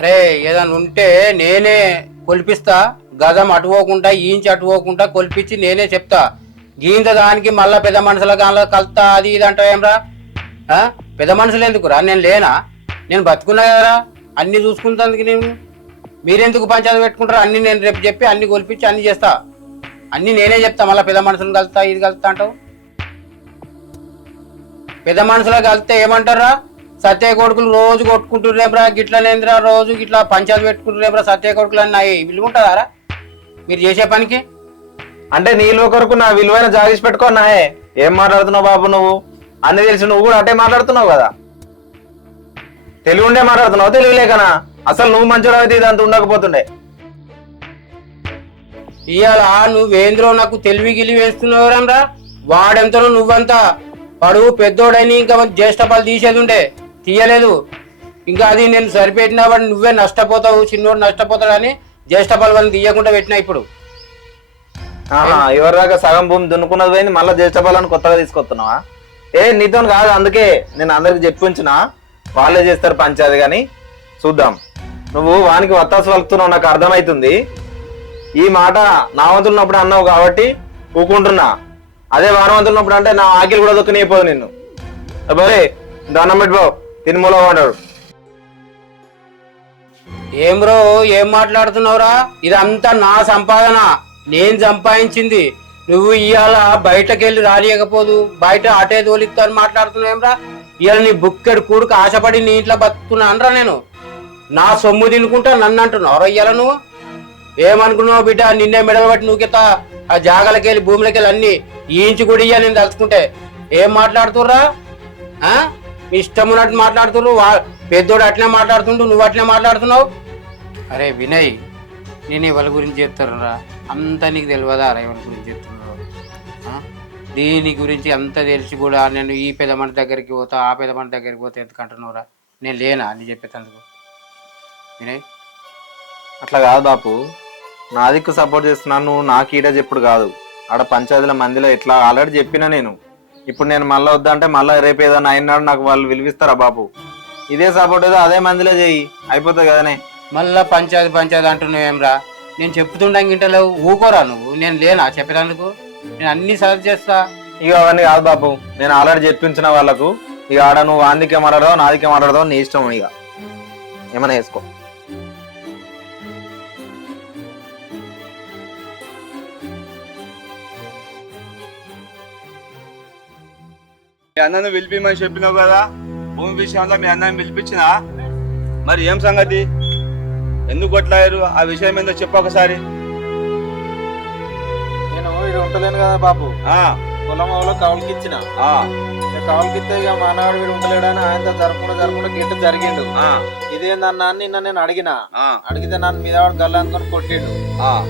అరే ఏదైనా ఉంటే నేనే కొలిపిస్తా, గజం అటుపోకుండా ఈంచి అటుపోకుండా కొలిపించి నేనే చెప్తా. గీంత దానికి మళ్ళా పెద్ద మనుషుల గాలో కలుతా అది ఇది అంటావు ఏమ్రా? పెద్ద మనుషులు ఎందుకురా? నేను లేనా? నేను బతుకున్నా కదరా, అన్ని చూసుకుంటానికి. నేను మీరెందుకు పంచాయతీ పెట్టుకుంటారా? అన్ని నేను రేపు చెప్పి అన్ని కొలిపించి అన్ని చేస్తా, అన్ని నేనే చెప్తా. మళ్ళీ పెద్ద మనుషులను కలుతా ఇది కలుతా అంటావు. పెద్ద మనుషులకు కలిస్తే ఏమంటారా? సత్య కొడుకులు రోజు కొట్టుకుంటుర్రేమ్రా, గిట్లనేంద్రా రోజు గిట్లా పంచాయతీ పెట్టుకుంటుర్రేమ్రా సత్య కొడుకులు అని విలువ ఉంటుందారా మీరు చేసే పనికి? అంటే నీళ్ళు కొరకు నా విలువైన జాగేసి పెట్టుకున్నాయే. ఏం మాట్లాడుతున్నావు బాబు? నువ్వు అన్ని తెలిసి నువ్వు కూడా అట్టే మాట్లాడుతున్నావు కదా. తెలివి ఉండే మాట్లాడుతున్నావు, తెలివి లేకనా? అసలు నువ్వు మంచిగా అయితే ఇదంతా ఉండకపోతుండే. ఇవాళ నువ్వేంద్రో నాకు తెలివి గిలివి వేస్తున్నావురా. వాడెంతనో నువ్వంతా. వాడు పెద్దోడని ఇంకా జ్యేష్ఠ పాలు తీసేది ఉండే, తీయలేదు. ఇంకా అది నేను సరిపెట్టినా వాడు నువ్వే నష్టపోతావు, చిన్నోడు నష్టపోతాడని జ్యేష్ఠ పాలు వాళ్ళని తీయకుండా పెట్టినా. ఇప్పుడు ఎవరిదాకా సగం భూమి దున్నుకున్నది పోయింది, మళ్ళీ జ్యేష్ఠ పాలను కొత్తగా తీసుకొస్తున్నావా? నీతో కాదు, అందుకే నేను అందరికి చెప్పి ఉంచిన వాళ్ళే చేస్తారు పంచాయతీ. కానీ చూద్దాం. నువ్వు వానికి వత్తాసు వలుకుతున్నావు, నాకు అర్థమవుతుంది. ఈ మాట నా వంతులు ఉన్నప్పుడు అన్నావు కాబట్టి ఊకుంటున్నా. అదే వారవంతులు ఉన్నప్పుడు అంటే నా ఆకిలు కూడా దొక్కనిపోదు నిన్ను. బరే దానం పెట్టుబావు, తినుమూల వాడాడు. ఏం బ్రో ఏం మాట్లాడుతున్నావురా? ఇదంతా నా సంపాదన, నేను సంపాదించింది. నువ్వు ఇవాళ బయటకెళ్ళి రానియకపోదు, బయట అటే తోలిస్తా అని మాట్లాడుతున్నావురా. ఇవాళ నీ బుక్కెడు కూడుకు ఆశపడి నీ ఇంట్లో బతుకుతున్నా అనరా నేను? నా సొమ్ము తినుకుంటా నన్ను అంటున్నావురా ఇవాళ నువ్వు? ఏమనుకున్నావు బిడ్డ? నిన్నే మెడలు బట్టి నువ్వుకెత్త ఆ జాగాలకి వెళ్ళి భూములకి వెళ్ళి అన్ని ఈంచి కూడా ఇయ్యా నేను తలుచుకుంటే. ఏం మాట్లాడుతుర్రా? మీ ఇష్టం ఉన్నట్టు మాట్లాడుతుర్రు. పెద్దోడు అట్లే మాట్లాడుతుండు, నువ్వు అట్లే మాట్లాడుతున్నావు. అరే వినయ్, నేను ఎవరి గురించి చెప్తారా? అంతా నీకు తెలియదా? అరే ఎవరి గురించి చెప్తున్నారు? దీని గురించి అంత తెలిసి కూడా నేను ఈ పెద్ద మనిషి దగ్గరికి పోతా, ఆ పెద్ద మనిషి దగ్గరికి పోతే ఎందుకంటున్నావురా? నేను లేనా అని చెప్పేందుకు? వినయ్ అట్లా కాదు బాపు, నా దిక్కు సపోర్ట్ చేస్తున్నాను. నువ్వు నాకు ఈడ చెప్పుడు కాదు, ఆడ పంచాయతీల మందిలో ఇట్లా ఆల్రెడీ చెప్పినా నేను. ఇప్పుడు నేను మళ్ళీ వద్దంటే మళ్ళీ రేపు ఏదైనా అయినాడు నాకు వాళ్ళు విలువిస్తారా బాపు? ఇదే సపోర్ట్ ఏదో అదే మందిలో చెయ్యి, అయిపోతుంది కదనే. మళ్ళా పంచాయతీ అంటున్నావేమ్రా? నేను చెప్తుండా ఇంటలో ఊకోరా నువ్వు? నేను లేనా చెప్పేందుకు? నేను అన్ని సజెస్ట్ చేస్తా. ఇక అవన్నీ కాదు బాపు, నేను ఆల్రెడీ చెప్పించిన వాళ్ళకు. ఇక ఆడ నువ్వు ఆందికే మాట్లాడదావు, నాదికే మాట్లాడదావు, నీ ఇష్టం. ఇక ఏమైనా వేసుకో. మీ అన్నను పిలిపిమని చెప్పినావు కదా, భూమి విషయంలో మీ అన్నని పిలిపించినా మరి ఏం సంగతి? ఎందుకు కొట్లాయారు? ఆ విషయం ఏందో చెప్పు ఒకసారి. నేను ఇది ఉంటలేను కదా బాపు, పొలం వాళ్ళ కవులకి ఇచ్చిన. కవులకి ఇస్తే ఇక మా అన్నగాడు వీడు ఉండలేడని ఆయనతో జరగకుండా గిట్ట జరిగిండు. ఇదేందన్నా అని నిన్న నేను అడిగితే నన్ను మీద వాడు గల్ల అనుకొని కొట్టిండు.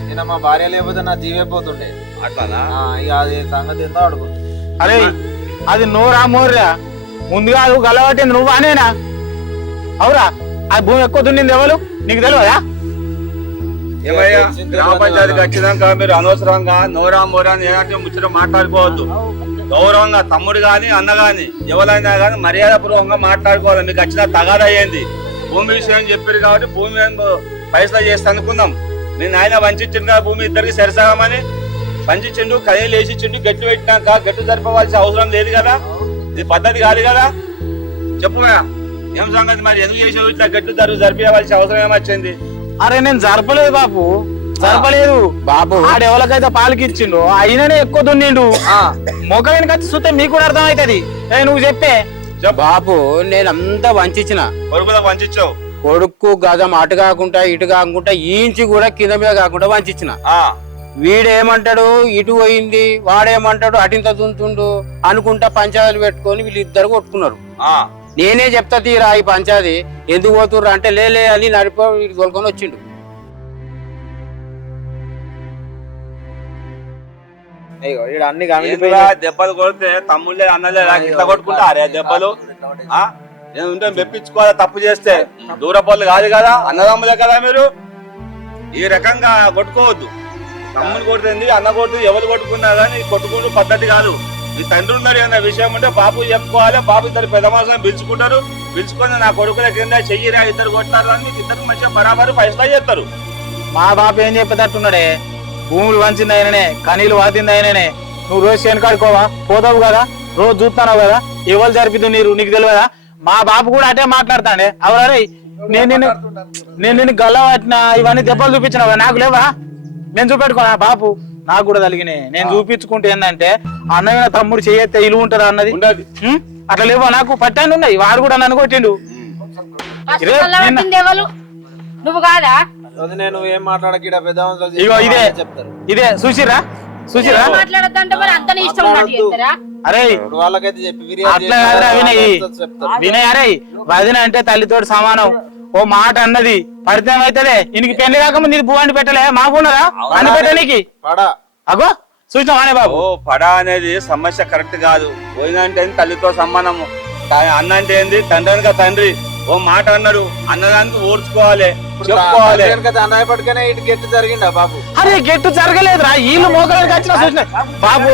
నిన్న మా భార్య లేకపోతే నా జీవైపోతుండే. అట్లానా? ఇక అది సంగతి ఏందో అడుగు. అరే అది నోరా మోర్రా, ముందుగా అది గలబట్టింది నువ్వు అనేనా? అవురా? ఆ భూమి ఎక్కువ దున్నింది ఎవరు నీకు తెలియదా? ఏమయ్యా, గ్రామ పంచాయతీకి వచ్చినాక మీరు అనవసరంగా నోరా మోరా ఏదంటే ముచ్చట మాట్లాడుకోవద్దు. గౌరవంగా తమ్ముడు గాని అన్న గాని ఎవరైనా గాని మర్యాద పూర్వకంగా మాట్లాడుకోవాలి. మీకు వచ్చిన తగాద అయ్యింది, భూమి విషయం చెప్పారు కాబట్టి భూమి పైసలు చేస్తా అనుకుందాం. మీ నాయన వంచిండు కదా భూమి, ఇద్దరికి సరిసగమని పంచిండు, కయ్యలు వేసిచ్చిండు. గట్టు పెట్టినాక గట్టు జరిపవలసిన అవసరం లేదు కదా, ఇది పద్ధతి కాదు కదా. చెప్పురా ఏం సంగతి? మరి ఎందుకు చేసావు ఇట్లా గట్టు జరిపేయవలసిన అవసరం ఏమొచ్చింది? అరే నేను జరపలేదు బాపు, జరపలేదు బాబు. ఆడెవరికైతే పాలకి ఇచ్చిండు అయిననే ఎక్కువ దున్నిండు. మొక్క వెనకొచ్చి చూస్తే మీకు కూడా అర్థం అవుతుంది. నువ్వు చెప్పే బాబు, నేనంతా వంచిన. కొడుకులకు వంచావు. కొడుకు గజం అటు కాకుండా ఇటు కాకుండా ఈంచి కూడా కింద మీద కాకుండా వంచిన. వీడేమంటాడు ఇటు పోయింది, వాడేమంటాడు అటింత దుంతుండు అనుకుంటా పంచాయతీలు పెట్టుకొని వీళ్ళిద్దరు కొట్టుకున్నారు. నేనే చెప్తా తీరా ఈ పంచాయతీ ఎందుకు పోతుర్రా అంటే లేలే అని నడిపో తోలుకొని వచ్చిండు. దెబ్బలు కొడితే తమ్ముళ్ళే అన్నలే ఇట్లా కొట్టుకుంటారే దెబ్బలు? ఉంటే మెప్పించుకోవాలి. తప్పు చేస్తే దూరపోళ్ళు కాదు కదా, అన్నదమ్ములే కదా మీరు. ఈ రకంగా కొట్టుకోవద్దు. తమ్ముని కొడుతుంది, అన్న కొడుతుంది, ఎవరు కొట్టుకున్నా కానీ కొట్టుకుంటూ పద్ధతి కాదు. మీ తండ్రి ఉన్నారు అన్న విషయం ఉంటే బాబు చెప్పుకోవాలి. బాబు ఇద్దరు పెద్ద మనుషులను పిలుచుకుంటారు. పిలుచుకొని నా కొడుకుల కింద చెయ్యిరా ఇద్దరు కొట్టారు అని మీకు ఇద్దరు మంచిగా బరాబరు పైసలు చేస్తారు. మా బాబు ఏం చెప్పేటట్టున్నాడే, భూములు వంచింది ఆయననే, కనీలు వాతింది ఆయననే. నువ్వు రోజు చేనుకాడుకోవా, పోతావు కదా, రోజు చూస్తున్నావు కదా, ఎవరు జరిపిద్దు నీకు తెలియదా? మా బాబు కూడా అటే మాట్లాడతాండే. అవరే నేను నిన్ను గల్ల పట్టిన ఇవన్నీ దెబ్బలు చూపించినావా, నాకు లేవా? నేను చూపెట్టుకోనా బాబు, నాకు కూడా తలిగినాయి. నేను చూపించుకుంటే ఏంటంటే అన్నయ్య తమ్ముడు చేయతే ఇలువ ఉంటుందా అన్నది అట్లా లేవా? నాకు పట్టాన్ని ఉన్నాయి, వాడు కూడా నన్ను కొట్టిండు. నువ్వు కాదా? నేను ఏం మాట్లాడకీడ పెద్ద ఇగో ఇదే చూసిరా మాట్లాడద్దంటే మరి అంత ఇష్టం ఉన్నట్టు చేస్తారా? అరే వాళ్ళకైతే చెప్పి అట్లా కాదురా వినయ్ అరే వదిన అంటే తల్లితోటి సమానం. ఓ మాట అన్నది పరిచయం అవుతుందే. ఇనికి పెళ్లి కాకముందు ఇది భూవాన్ని పెట్టలే, మాకున్నదా అని పెట్టనీకి? అగో చూసినావానే బాబు. ఓ పడా అనేది సమస్య కరెక్ట్ కాదు. పోయినంటే తల్లితో సమానము, అన్న అంటే ఏంది తండ్రి అనక తండ్రి. ఓ మాట అన్నాడు, అన్నదానికి ఓర్చుకోవాలి, చెప్పుకోవాలి. అన్నయ్య పట్టుకనే ఇటు గెట్టు జరిగిందా బాబు? అరే గెట్టు జరగలేదురా, వీళ్ళు మోకడానికి వచ్చిన చూసిన బాబు.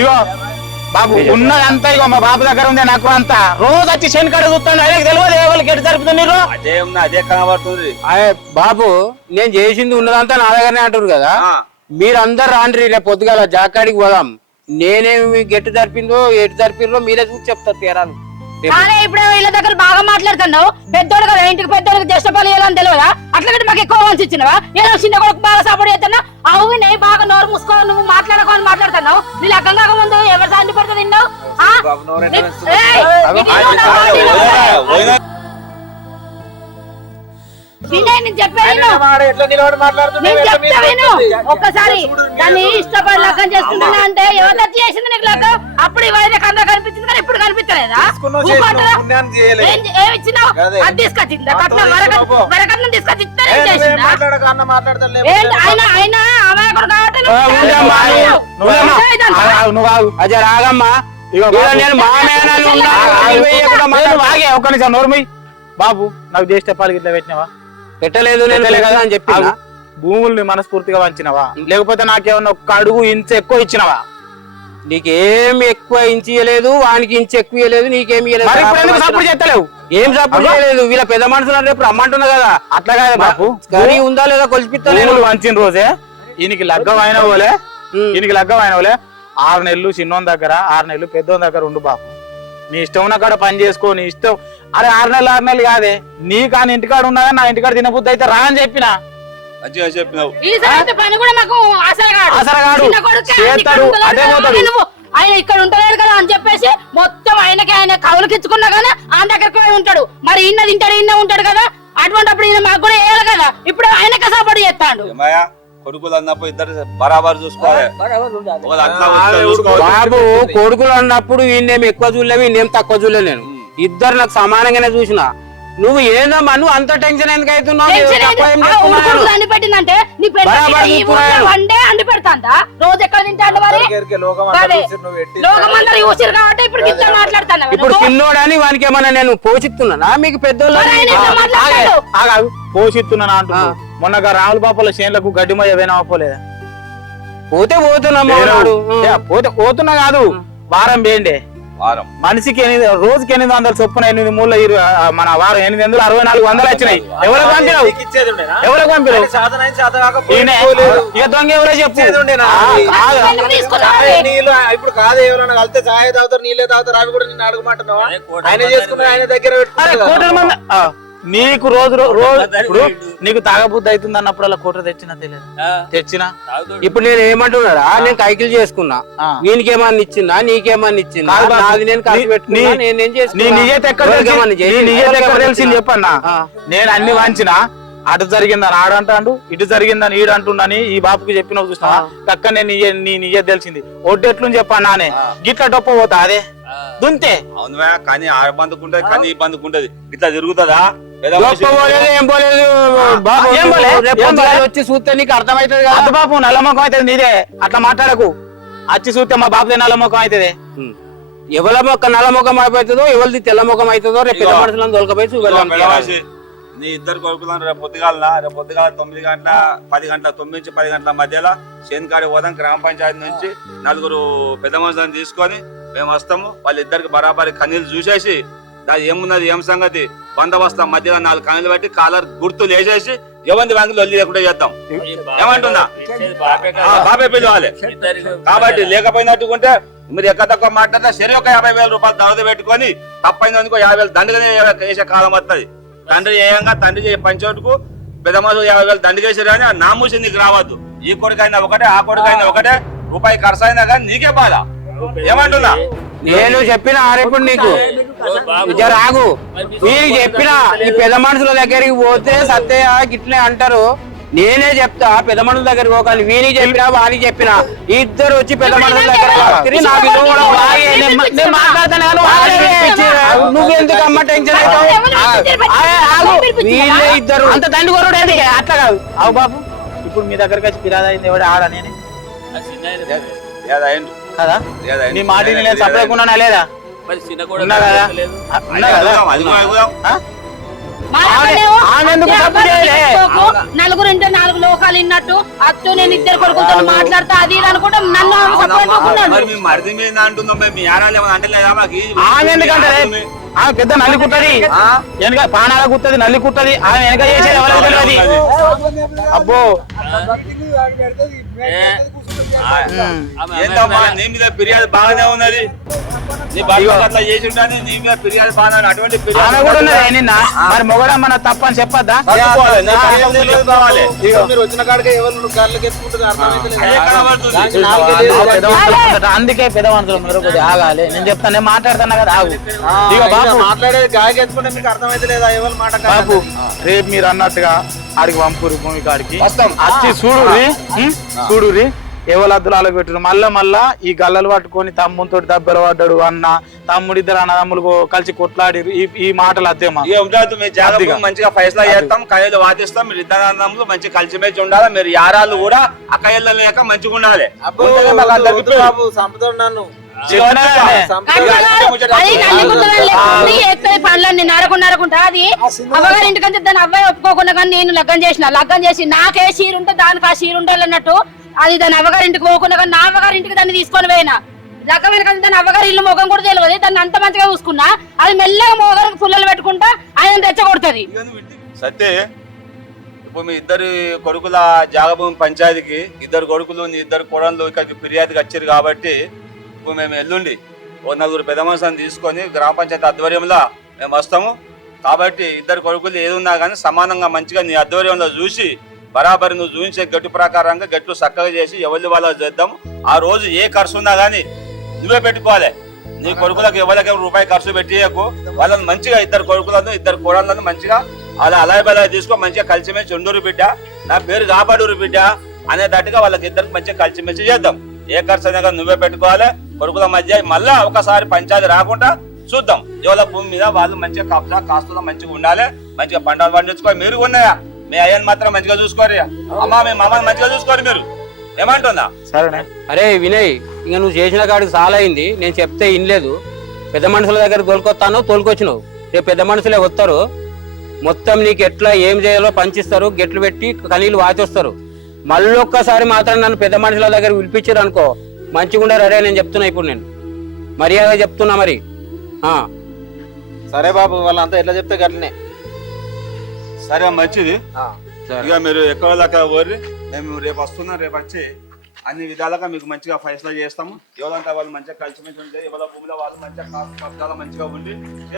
ఇగో బాబు ఉన్నదంతా ఇగో మా బాబు దగ్గర ఉంది. నాకు అంతా రోజు వచ్చి శనికాడ చూస్తాను, ఆయనకు తెలియదు ఏ వాళ్ళు గెట్టు జరుపుతున్నారు. అదే ఉన్నా అదే కనబడుతుంది. బాబు నేను చేసింది ఉన్నదంతా నా దగ్గరనే అంటారు కదా. మీరందరు రాండ్రి, రేపు పొద్దుగాల జాకాడికి పోదాం. నేనేమి గెట్టు జరిపిందో ఎటు జరిపిందో మీరే చూసి చెప్తారు తీరాలు. ఇప్పుడు వీళ్ళ దగ్గర బాగా మాట్లాడుతున్నావు. పెద్దోడు కదా, ఇంటికి పెద్దోళ్ళకి జ్యేష్ఠపాలు ఇవ్వాలని తెలియదా? అట్లా మాకు ఎక్కువ మంచి ఇచ్చినవా? ఏదో చిన్న కొడుకు బాగా సపోర్ట్ చేస్తున్నా. అవు నే బాగా నోరు మూసుకోవాలి, నువ్వు మాట్లాడుకోవాలని మాట్లాడుతున్నావు. నీ లగ్గం కాకముందు ఎవరు సాంతి పడుతూ తిన్నావు? ఒక్కసారి దాన్ని ఇష్టపడి లగ్గం చేసుకుంటున్నా అంటే ఎవరు వచ్చి చేసింది నీకు లగ్గం? అప్పుడు ఇవైతే కంద కనిపించింది కానీ ఇప్పుడు కనిపించలేదా? ఏమి ఇచ్చినావు? అది తీసుకొచ్చిందా? కట్నం వరకట్నం తీసుకొచ్చి ఆయన అమాయకుడు కాబట్టి అజర్ ఆగమ్మా. ఒక్క నిమిషం నోర్మి. బాబు నాకు జ్యేష్ఠపాలకి ఇట్లా పెట్టినావా? పెట్టలేదు కదా అని చెప్పి భూముల్ని మనస్ఫూర్తిగా వంచినవా, లేకపోతే నాకేమన్నా ఒక్క అడుగు ఇంచు ఎక్కువ ఇచ్చినవా? నీకేం ఎక్కువ ఇంచి ఇయ్యలేదు, వానికి ఇంచి ఎక్కువ ఇయ్యలేదు, నీకేమి సపోర్ట్ చేస్తలేవు. ఏం సపోర్ట్ చేయలేదు. వీళ్ళ పెద్ద మనుషులు రేపు రమ్మంటున్నా కదా. అట్లా కాదు బాబు, కర్రీ ఉందా లేదా కొలిపిస్తాను. వంచిన రోజే ఈయనకి లగ్గం అయిన పోలే, ఈయనకి లగ్గం అయిన పోలే 6 నెలలు చిన్నోని దగ్గర, 6 నెలలు పెద్దోని దగ్గర ఉండు బాబు. నీ ఇష్టం ఉన్న కాడ పని చేసుకో, నీ ఇష్టం. అరే 6 నెలలు కాదే, నీ కానీ ఇంటికాడ ఉన్నా నా ఇంటికాడ తినబుద్ధి అయితే రా అని చెప్పిన. ఆయన ఇక్కడ ఉంటలేడు కదా అని చెప్పేసి మొత్తం ఆయన కవులకిచ్చుకున్నా కానీ ఆయన దగ్గరకు పోయి ఉంటాడు. మరి ఇన్న తింటాడు, ఇన్న ఉంటాడు కదా. అటువంటిప్పుడు ఈయన మాకు కూడా వేయాలి కదా. ఇప్పుడు ఆయనకే సపోర్ట్ చేస్తాడు. కొడుకులు అన్నప్పుడు ఇద్దరు బరాబర్ చూసుకోవాలి బాబు. కొడుకులు అన్నప్పుడు ఈయనేమి ఎక్కువ చూడలేవు, ఈయనేం తక్కువ చూడలే. నేను ఇద్దరు నాకు సమానంగానే చూసిన. నువ్వు ఏదమ్మా నువ్వు అంత టెన్షన్ ఎందుకు అవుతున్నావు? పెట్టిందంటే అండి పెడతా రోజు ఎక్కడ తింటాడు మరి? లోకమందరూ చూసారు కాబట్టి ఇప్పుడు మాట్లాడతాను. ఇప్పుడు చిన్నోడని వానికి ఏమన్నా నేను పోషిస్తున్నానా? మీకు పెద్దోళ్ళు పోషిస్తున్నానా అంటున్నా. మొన్నగా రాహుల్ బాపుల చేనులకు గడ్డి మయ్య వేనవపోలేదా? పోతే పోతున్నా పోతే పోతున్నా కాదు, వారం వేయండి. మనిషికి రోజుకి 800 చొప్పున 8 మూల మన వారం 864 వచ్చినాయి. ఎవరికి పంపినావు? ఎవరికి పంపినావు? ఇక దొంగ ఎవరో చెప్పు. ఇప్పుడు కాదు, ఎవరైనా కలితే చాయ్ తాగుతారు, నీళ్ళే తాగుతారు, అవి కూడా నిన్ను అడగమంటున్నావా? ఆయన చేసుకున్న ఆయన దగ్గర నీకు రోజు ఇప్పుడు నీకు తాగబుద్ధి అవుతుంది అన్నప్పుడు అలా కోట తెచ్చినా తెలియదు తెచ్చినా. ఇప్పుడు నేను ఏమంటున్నారా, నేను కైకిలు చేసుకున్నా, వీనికేమన్నా ఇచ్చిందా, నీకేమన్నా ఇచ్చిందా? నేను తెలిసింది చెప్పన్నా. నేను అన్ని వంచినా, అటు జరిగిందని ఆడంటాడు, ఇటు జరిగిందని ఈడంటుండని ఈ బాబుకి చెప్పినావు చూసినావా? కక్క నేను నీ నిజే తెలిసింది. ఒడ్డెట్లు చెప్పన్నా నే గిట్ల డొప్ప పోతా అదే దుంతే. అవునా? కానీ ఆ బందుకుంటది, కానీ ఈ బందుకుంటది, ఇట్లా తిరుగుతుందా? వచ్చి చూస్తే నీకు అర్థమవుతుంది కదా బాబు. నల్లముఖం అవుతుంది నీదే, అట్లా మాట్లాడకు. వచ్చి చూస్తే మా బాబుదే నల్లముఖం అవుతుంది. ఎవరి మొక్క నల్లముఖం అయిపోతుందో, ఎవరిది తెల్లముఖం అవుతుందో రేపు పెద్ద మనుషులను దొరకపోయి చూడాలి. నీ ఇద్దరు కొడుకులను రేపు పొద్దుగాల 9 గంటల 10 గంటల 9 నుంచి 10 గంటల మధ్యలో చేనుకాడి పోదాం. గ్రామ పంచాయతీ నుంచి 4 పెద్ద మనుషులను తీసుకొని మేము వస్తాము, వాళ్ళిద్దరికి బరాబరి కన్నీళ్ళు చూసేసి దాని ఏమున్నది ఏం సంగతి బందోబస్తా మధ్యలో 4 కన్నీళ్ళు పెట్టి కాలర్ గుర్తులు వేసేసి ఎవరి బ్యాంకులు వల్లి లేకుండా చేద్దాం. ఏమంటున్నా బాబే పిలవాలి. కాబట్టి లేకపోయినట్టుకుంటే మీరు ఎక్క తక్కువ మాట్లాడితే సరే ఒక 50,000 రూపాయలు దవద పెట్టుకొని తప్పైనందుకు 50,000 దండగానే వేసే కాలం వస్తుంది. తండ్రి ఏయంగా తండ్రి పంచోటుకు పెద్ద మనుషులు 50,000 దండగేసారు కానీ నా మూసి నీకు రావద్దు. ఈ కొడుకైనా ఒకటే ఆ కొడుకైనా ఒకటే, రూపాయి ఖర్చు అయినా కానీ నీకే బాధ. ఏమంటున్నా నేను చెప్పిన ఆరేపుడు నీకు జర ఆగు. వీరికి చెప్పిన ఈ పెద్ద మనుషుల దగ్గరికి పోతే సత్యయ్య గిట్లే అంటారు. నేనే చెప్తా పెద్ద మనుషుల దగ్గరికి పోకాలి. వీరికి చెప్పినా వారికి చెప్పినా ఇద్దరు వచ్చి పెద్ద మనుషుల దగ్గర నా విలువ కూడా వాగే. నేను మాట్లాడతాను నువ్వెందుకు అమ్మ టెన్షన్ అవుతావు? వీళ్ళే ఇద్దరు అంత దండి కొరడు అట్లా కాదు. అవు బాబు ఇప్పుడు మీ దగ్గరకు వచ్చి ఫిర్యాదు అయింది ఎవడే ఆడా నేనే కదా? నీ మాట నేను సపరేకున్నా లేదా? ఉన్నా కదా? ఉన్నా కదా? నలుగురు ఇంటే 4 లోకాలు విన్నట్టు అత్తు నేను ఇద్దరు కొడుకులతో మాట్లాడతా అది ఇది అనుకుంటా నన్ను మరిది మీద అంటున్నాం మేము యారాలు ఏమన్నా అంటే లేదా మాకు ఆమె ఎందుకంటారే? ఆమె పెద్ద నల్లి కుట్టది, వెనక పానాల కుట్టది, నల్లి కుట్టది. ఆమె వెనక చేసేది ఎవరికి తెలియదు. అబ్బో ఏంటమ్మా నీ మీద ఫిర్యాదు బాగానే ఉన్నది. నీ బాగా అట్లా చేసి ఉంటాను నీ మీద ఫిర్యాదు బాగా అటువంటి ఆమె కూడా ఉన్నది నిన్న. మరి మొగడం మన తప్పని చెప్పద్దా? మీరు వచ్చిన కాడికే ఎవరు గాలికి ఎత్తుకుంటున్నారు అందుకే పెద్ద మనుషులు మీరు కొద్దిగా ఆగాలి. నేను చెప్తాను, నేను మాట్లాడుతున్నా కదా ఆగు. ఇక బాబు మాట్లాడేది గాలికి ఎత్తుకుంటే మీకు అర్థమైతే లేదా ఎవరు మాట బాబు రేపు మీరు అన్నట్టుగా ఆడికి పంపురు భూమి కాడికి వచ్చి చూడురి ఎవరు అద్దులాలకు పెట్టరు. మళ్ళా ఈ గల్లలు పట్టుకొని తమ్ముతో దెబ్బలు పడ్డాడు అన్న తమ్ముడిద్దరు అన్నదమ్ములు కలిసి కొట్లాడిరు. ఈ మాటలు అద్దే మంచిగా ఫైసలా చేస్తాం, కయ్యలు వాదిస్తాం. మీరు ఇద్దరు అన్నదమ్ములు మంచి కలిసిమెలిసి ఉండాలి. మీరు యారాలు కూడా అక్కయ్యలు లేక మంచిగా ఉండాలి. నన్ను పనులన్నీ నరకుంటా అది అవ్వగారి ఇంటికంటే దాని అబ్బాయి ఒప్పుకోకుండా కానీ నేను లగ్గం చేసి నాకే చీర ఉంటే దానికి ఆ చీర ఉండాలి అన్నట్టు అది దాని అవ్వగారి ఇంటికి పోకుండా కానీ నా అవ్వగారి ఇంటికి దాన్ని తీసుకొని పోయినా లగ్గమైన కానీ దాని అవ్వగారి ఇల్లు మొగం కూడా తెలియదు. దాన్ని అంత మంచిగా చూసుకున్నా అది మెల్లగా మోగారికి పుల్లలు పెట్టుకుంటా ఆయన రెచ్చగొడుతుంది. సత్తే ఇప్పుడు మీ ఇద్దరు కొడుకుల జాగభూమి పంచాయతీకి ఇద్దరు కొడుకులు ఇద్దరు కోడళ్ళు ఇక్కడికి ఫిర్యాదుకి వచ్చారు కాబట్టి ఇప్పుడు మేము ఎల్లుండి 4 పెద్ద మనుషులను తీసుకొని గ్రామ పంచాయతీ ఆధ్వర్యంలో మేము వస్తాము. కాబట్టి ఇద్దరు కొడుకులు ఏది ఉన్నా కానీ సమానంగా మంచిగా నీ ఆధ్వర్యంలో చూసి బరాబరి నువ్వు చూపించే గట్టు ప్రకారంగా గట్లు చక్కగా చేసి ఎవరి వాళ్ళ చేద్దాం. ఆ రోజు ఏ ఖర్చు ఉన్నా కానీ నువ్వే పెట్టుకోవాలి. నీ కొడుకులకు ఎవరికి రూపాయి ఖర్చు పెట్టియకు. వాళ్ళని మంచిగా ఇద్దరు కొడుకులను ఇద్దరు కోడళ్ళను మంచిగా అలాగే తీసుకో. మంచిగా కలిసిమెలిసి ఉండూరు బిడ్డ, నా పేరు కాపాడూరు బిడ్డ అనేటట్టుగా వాళ్ళకి ఇద్దరికి మంచిగా కలిసిమెలిసి చేద్దాం. ఏ ఖర్చు అయినా కానీ నువ్వే పెట్టుకోవాలి. కొడుకుల మధ్య మళ్ళా ఒకసారి పంచాయతీ రాకుండా చూద్దాం. ఎవరి భూమి మీద వాళ్ళు మంచిగా కబ్జా కాస్తున్నా మంచిగా ఉండాలి. మంచిగా పంటలు పండించుకోవాలి. మీరు ఉన్నాయా మీ అయ్యని మాత్రం మంచిగా చూసుకోరు. అమ్మా మీ మామని మంచిగా చూసుకోరు. మీరు ఏమంటున్నా? సరేనా? అరే వినయ్, ఇంకా నువ్వు చేసిన కాడికి చాలా అయింది. నేను చెప్తే ఇనలేదు. పెద్ద మనుషుల దగ్గర తోలుకొచ్చినావు. రేపు పెద్ద మనుషులే వస్తారు. మొత్తం నీకు ఎట్లా ఏం చేయాలో పంచిస్తారు. గెట్లు పెట్టి కనీళ్ళు వాచొస్తారు. మళ్ళీ ఒక్కసారి మాత్రం నన్ను పెద్ద మనుషుల దగ్గర పిలిపించారు అనుకో మంచిగా ఉండరు. అరే నేను చెప్తున్నా, ఇప్పుడు నేను మర్యాద చెప్తున్నా. మరి సరే బాబు, వాళ్ళంతా ఎట్లా చెప్తే గట్లనే. సరే మంచిది. ఇక మీరు ఎక్కడ దాకా పోర్రి. మేము రేపు వస్తున్నాం. రేపు వచ్చి అన్ని విధాలుగా మీకు మంచిగా ఫైసలా చేస్తాము. ఎవరంతా వాళ్ళు మంచిగా కలిసిమెలిసి ఉంటే ఎవరి భూమిలో వాళ్ళు మంచిగా మంచిగా ఉండి